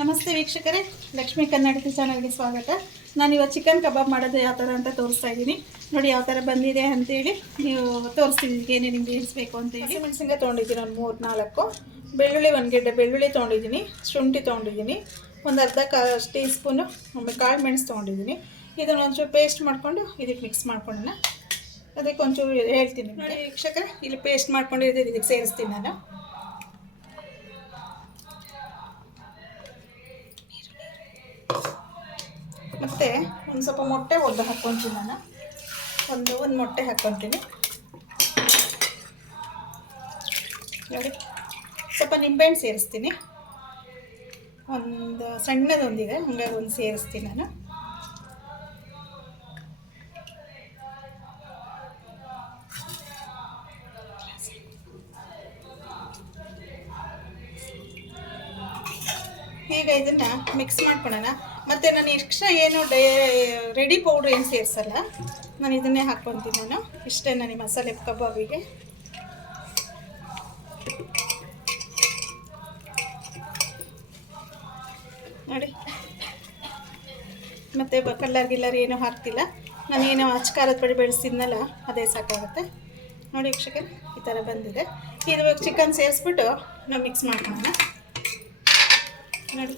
ನಮಸ್ತೆ ವೀಕ್ಷಕರೇ, ಲಕ್ಷ್ಮೀ ಕನ್ನಡತಿ ಚಾನಲ್ಗೆ ಸ್ವಾಗತ. ನಾನು ಇವತ್ತು ಚಿಕನ್ ಕಬಾಬ್ ಮಾಡೋದು ಯಾವ ಥರ ಅಂತ ತೋರಿಸ್ತಾ ಇದ್ದೀನಿ. ನೋಡಿ ಯಾವ ಥರ ಬಂದಿದೆ ಅಂತೇಳಿ ನೀವು ತೋರಿಸ್ತಿದ್ದೀನಿ ಏನೇನು ಇಂಗ್ರೀಡಿಯೆಂಟ್ಸ್ ಬೇಕು ಅಂತೇಳಿ. ಹಸಿಮೆಣಸಿನ್ಕಾಯಿ ತೊಗೊಂಡಿದ್ದೀನಿ ಒಂದು 3-4, ಬೆಳ್ಳುಳ್ಳಿ 1 ಗೆಡ್ಡೆ ಬೆಳ್ಳುಳ್ಳಿ ತೊಗೊಂಡಿದ್ದೀನಿ, ಶುಂಠಿ ತೊಗೊಂಡಿದ್ದೀನಿ, ಒಂದು ಅರ್ಧ ಟೀ ಸ್ಪೂನು ಕಾಳು ಮೆಣಸು ತೊಗೊಂಡಿದ್ದೀನಿ. ಇದನ್ನು ಒಂಚೂರು ಪೇಸ್ಟ್ ಮಾಡಿಕೊಂಡು ಇದಕ್ಕೆ ಮಿಕ್ಸ್ ಮಾಡ್ಕೊಳ್ಳೋಣ. ಅದಕ್ಕೆ ಒಂಚೂರು ಹೇಳ್ತೀನಿ ನೋಡಿ ವೀಕ್ಷಕರೇ, ಇಲ್ಲಿ ಪೇಸ್ಟ್ ಮಾಡ್ಕೊಂಡಿದ್ದು ಇದಕ್ಕೆ ಸೇರಿಸ್ತೀನಿ ನಾನು. ಮತ್ತು ಒಂದು ಸ್ವಲ್ಪ ಮೊಟ್ಟೆ ಒದ್ದು ಹಾಕ್ಕೊತೀನಿ ನಾನು. ಒಂದು ಮೊಟ್ಟೆ ಹಾಕ್ಕೊತೀನಿ ನೋಡಿ. ಸ್ವಲ್ಪ ನಿಂಬೆಹಣ್ಣು ಸೇರಿಸ್ತೀನಿ, ಒಂದು ಸಣ್ಣದೊಂದಿದೆ ಹಾಗಾಗಿ ಒಂದು ಸೇರಿಸ್ತೀನಿ ನಾನು. ಈಗ ಇದನ್ನು ಮಿಕ್ಸ್ ಮಾಡ್ಕೊಳ್ಳೋಣ. ಮತ್ತು ನಾನು ಎಕ್ಸ್ಟ್ರಾ ಏನು ರೆಡಿ ಪೌಡ್ರ್ ಏನು ಸೇರಿಸಲ್ಲ, ನಾನು ಇದನ್ನೇ ಹಾಕ್ಕೊತೀನಿ ನಾನು. ಇಷ್ಟೇ ನಾನು ಮಸಾಲೆ ಕಬಾಬಿಗೆ. ನೋಡಿ, ಮತ್ತು ಕಲ್ಲರ್ ಏನೂ ಹಾಕ್ತಿಲ್ಲ ನಾನು. ಏನೋ ಖಾರದ ಪುಡಿ ಬೆಳೆಸಿದ್ನಲ್ಲ ಅದೇ ಸಾಕಾಗುತ್ತೆ ನೋಡಿ ವೀಕ್ಷಕರೇ. ಈ ಥರ ಬಂದಿದೆ. ಇದು ಚಿಕನ್ ಸೇರಿಸ್ಬಿಟ್ಟು ನಾವು ಮಿಕ್ಸ್ ಮಾಡ್ಕೊಳ್ಳೋಣ ನೋಡಿ.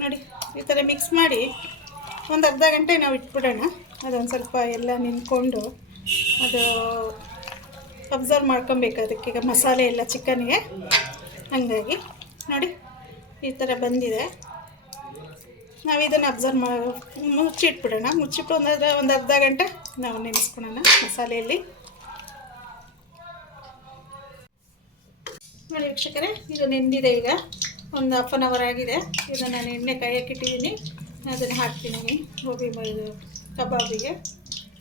ನೋಡಿ ಈ ಥರ ಮಿಕ್ಸ್ ಮಾಡಿ ಒಂದು ಅರ್ಧ ಗಂಟೆ ನಾವು ಇಟ್ಬಿಡೋಣ. ಅದೊಂದು ಸ್ವಲ್ಪ ಎಲ್ಲ ನಿಂತ್ಕೊಂಡು ಅದು ಅಬ್ಸರ್ವ್ ಮಾಡ್ಕೊಬೇಕು ಅದಕ್ಕೀಗ ಮಸಾಲೆ ಎಲ್ಲ ಚಿಕನ್ಗೆ. ಹಾಗಾಗಿ ನೋಡಿ ಈ ಥರ ಬಂದಿದೆ. ನಾವು ಇದನ್ನು ಅಬ್ಸರ್ವ್ ಮುಚ್ಚಿಟ್ಬಿಡೋಣ. ಮುಚ್ಚಿಟ್ಟು ಒಂದು ಅರ್ಧ ಗಂಟೆ ನಾವು ನೆನೆಸ್ಕೊಳ್ಳೋಣ ಮಸಾಲೆಯಲ್ಲಿ ನೋಡಿ ವೀಕ್ಷಕರೇ. ಇದು ನೆಂದಿದೆ, ಈಗ ಒಂದು ಹಾಫ್ ಆನ್ ಅವರ್ ಆಗಿದೆ. ಇದನ್ನು ನಾನು ಎಣ್ಣೆ ಕಾಯಕ್ಕಿಟ್ಟಿದ್ದೀನಿ, ಅದನ್ನು ಹಾಕ್ತೀನಿ ಗೋಬಿ ಇದು ಕಬಾಬಿಗೆ.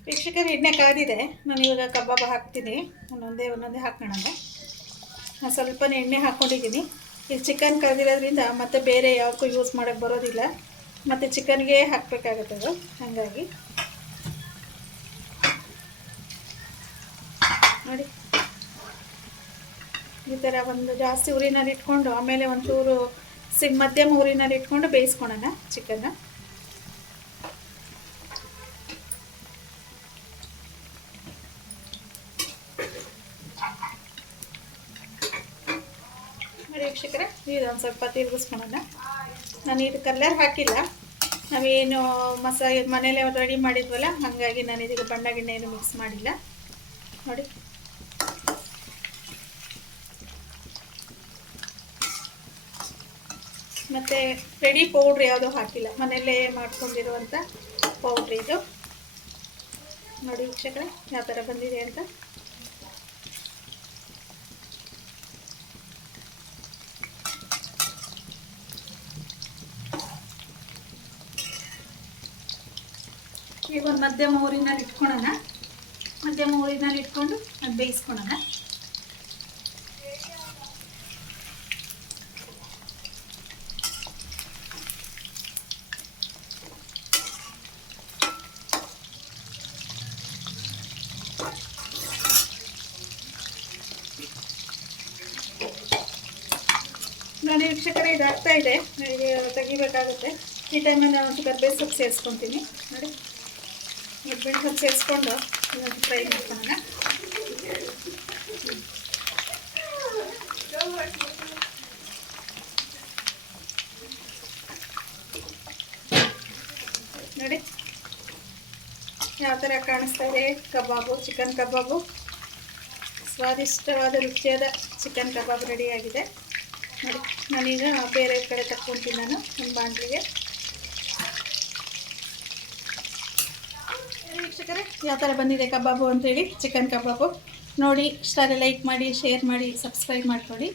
ವೀಕ್ಷಕರೇ, ಎಣ್ಣೆ ಕಾದಿದೆ, ನಾನು ಇವಾಗ ಕಬಾಬ್ ಹಾಕ್ತೀನಿ. ಒಂದೊಂದೇ ಹಾಕೋಣ. ನಾನು ಸ್ವಲ್ಪನೇ ಎಣ್ಣೆ ಹಾಕ್ಕೊಂಡಿದ್ದೀನಿ. ಇದು ಚಿಕನ್ ಕಾದಿರೋದ್ರಿಂದ ಮತ್ತು ಬೇರೆ ಯಾವುದಕ್ಕೂ ಯೂಸ್ ಮಾಡೋಕ್ಕೆ ಬರೋದಿಲ್ಲ, ಮತ್ತು ಚಿಕನ್ಗೆ ಹಾಕಬೇಕಾಗುತ್ತೆ ಅದು. ಹಾಗಾಗಿ ನೋಡಿ ಈ ಥರ ಒಂದು ಜಾಸ್ತಿ ಉರಿನಲ್ಲಿ ಇಟ್ಕೊಂಡು ಆಮೇಲೆ ಒಂಚೂರು ಮಧ್ಯಮ ಉರಿನಲ್ಲಿ ಇಟ್ಕೊಂಡು ಬೇಯಿಸ್ಕೊಳ್ಳೋಣ ಚಿಕನ್ನ. ನೋಡಿ ವೀಕ್ಷಕರೇ, ಇದೊಂದು ಸ್ವಲ್ಪ ತಿರುಗಿಸ್ಕೊಳ್ಳೋಣ. ನಾನು ಇದು ಕಲ್ಲರ್ ಹಾಕಿಲ್ಲ, ನಾವೇನು ಮನೇಲೆ ರೆಡಿ ಮಾಡಿದ್ವಲ್ಲ, ಹಾಗಾಗಿ ನಾನು ಇದಕ್ಕೆ ಬಣ್ಣ ಗಿಣ್ಣ ಏನು ಮಿಕ್ಸ್ ಮಾಡಿಲ್ಲ ನೋಡಿ. ಮತ್ತು ರೆಡಿ ಪೌಡ್ರ್ ಯಾವುದೂ ಹಾಕಿಲ್ಲ, ಮನೆಯಲ್ಲೇ ಮಾಡ್ಕೊಂಡಿರುವಂಥ ಪೌಡ್ರ್ ಇದು ನೋಡಿ ವೀಕ್ಷಕರೇ ಯಾವ ಥರ ಬಂದಿದೆ ಅಂತ. ಈಗ ಒಂದು ಮಧ್ಯಮ ಊರಿನಲ್ಲಿ ಇಟ್ಕೊಳ್ಳೋಣ. ಮಧ್ಯಮ ಊರಿನಲ್ಲಿ ಇಟ್ಕೊಂಡು ಅದು ಬೇಯಿಸ್ಕೊಳ್ಳೋಣ. ನೋಡಿ ವೀಕ್ಷಕರೇ, ಇದು ಆಗ್ತಾ ಇದೆ, ನನಗೆ ತೆಗಿಬೇಕಾಗುತ್ತೆ. ಈ ಟೈಮಲ್ಲಿ ನಾನು ಕರ್ಬೇವು ಸೊಪ್ಪು ಸೇರಿಸ್ಕೊತೀನಿ ನೋಡಿ. ಕರ್ಬೇವು ಸೊಪ್ಪು ಸೇರಿಸ್ಕೊಂಡು ಫ್ರೈ ಮಾಡ್ಕೊಳ್ಳೋಣ. ನೋಡಿ ಯಾವ ಥರ ಕಾಣಿಸ್ತಾ ಇದೆ ಕಬಾಬು, ಚಿಕನ್ ಕಬಾಬು. ಸ್ವಾದಿಷ್ಟವಾದ ರುಚಿಯಾದ ಚಿಕನ್ ಕಬಾಬ್ ರೆಡಿಯಾಗಿದೆ ನೋಡಿ. ನಾನೀಗ ಬೇರೆ ಕಡೆ ತಕ್ಕೊತೀನಿ ನಾನು ಒಂದು ಬಾಣಲಿಗೆ. ವೀಕ್ಷಕರೇ, ಯಾವ ಥರ ಬಂದಿದೆ ಕಬಾಬು ಅಂತೇಳಿ ಚಿಕನ್ ಕಬಾಬು ನೋಡಿ. ಇಷ್ಟ ಆದರೆ ಲೈಕ್ ಮಾಡಿ, ಶೇರ್ ಮಾಡಿ, ಸಬ್ಸ್ಕ್ರೈಬ್ ಮಾಡಿಕೊಡಿ.